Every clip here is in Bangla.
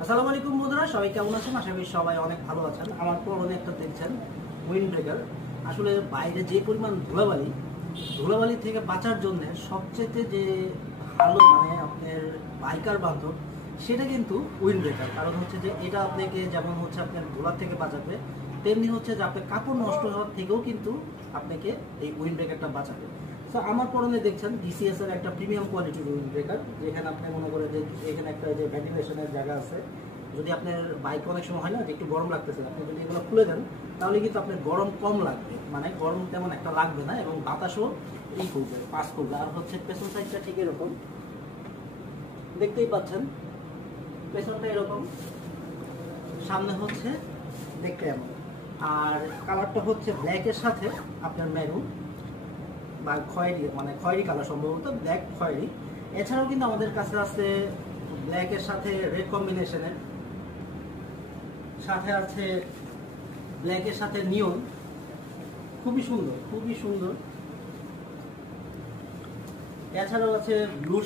আসসালামু আলাইকুম বন্ধুরা, সবাই কেমন আছেন? আশা করি সবাই অনেক ভালো আছেন। আমার পরনে একটা দেখছেন উইন্ড ব্রেকার। আসলে বাইরে যে পরিমাণ ধুলাবালি থেকে বাঁচার জন্য সবচেয়ে যে ভালো আপনার বাইকার বান্ধব সেটা কিন্তু উইন্ড ব্রেকার। কারণ হচ্ছে যে এটা আপনাকে যেমন হচ্ছে আপনার ধুলার থেকে বাঁচাবে, তেমনি হচ্ছে যে আপনার কাপড় নষ্ট হওয়ার থেকেও কিন্তু আপনাকে এই উইন্ড ব্রেকারটা বাঁচাবে। তো আমার পরনে দেখছেন ডিসিএস এর একটা প্রিমিয়াম কোয়ালিটির উইন্ড ব্রেকার, যেখানে আপনি মনে করেন যে এখানে একটা যে ভেন্টিলেশনের জায়গা আছে। যদি আপনার বাইক অনেক সময় হয় না যে একটু গরম লাগতেছে, আপনি যদি এগুলো খুলে দেন তাহলে কিন্তু আপনার গরম কম লাগবে, মানে গরম তেমন একটা লাগবে না এবং বাতাসও করবে, পাস করবে। আর হচ্ছে পেছন সাইডটা ঠিক এরকম দেখতেই পাচ্ছেন, পেছনটা এরকম, সামনে হচ্ছে দেখতে এমন। আর কালারটা হচ্ছে ব্ল্যাকের সাথে আপনার মেরুন বা খয়েরি, মানে খয়েরি কালার, সম্ভবত ব্ল্যাক খয়েরি। এছাড়াও কিন্তু আমাদের কাছে আছে ব্ল্যাকের সাথে রেড কম্বিনেশনের, সাথে আছে ব্ল্যাকের সাথে নিয়ন, খুবই সুন্দর, খুবই সুন্দর। এছাড়াও আছে ব্লুর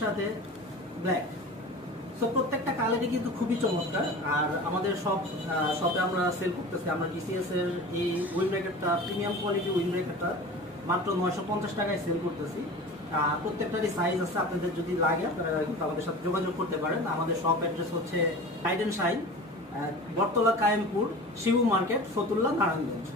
সাথে ব্ল্যাক। সো প্রত্যেকটা কালারই কিন্তু খুবই চমৎকার। আর আমাদের শপে আমরা সেল করতেছি, আমরা ডিসিএস এর এই উইন্ড ব্রেকারটা, প্রিমিয়াম কোয়ালিটির উইন্ড ব্রেকারটা মাত্র 950 টাকায় সেল করতেছি। প্রত্যেকটারই সাইজ আছে, আপনাদের যদি লাগে আপনারা কিন্তু আমাদের সাথে যোগাযোগ করতে পারেন। আমাদের শপ অ্যাড্রেস হচ্ছে Hide and Shine, Battala, Kayempur, Shibu market, Fatullah, Narayanganj.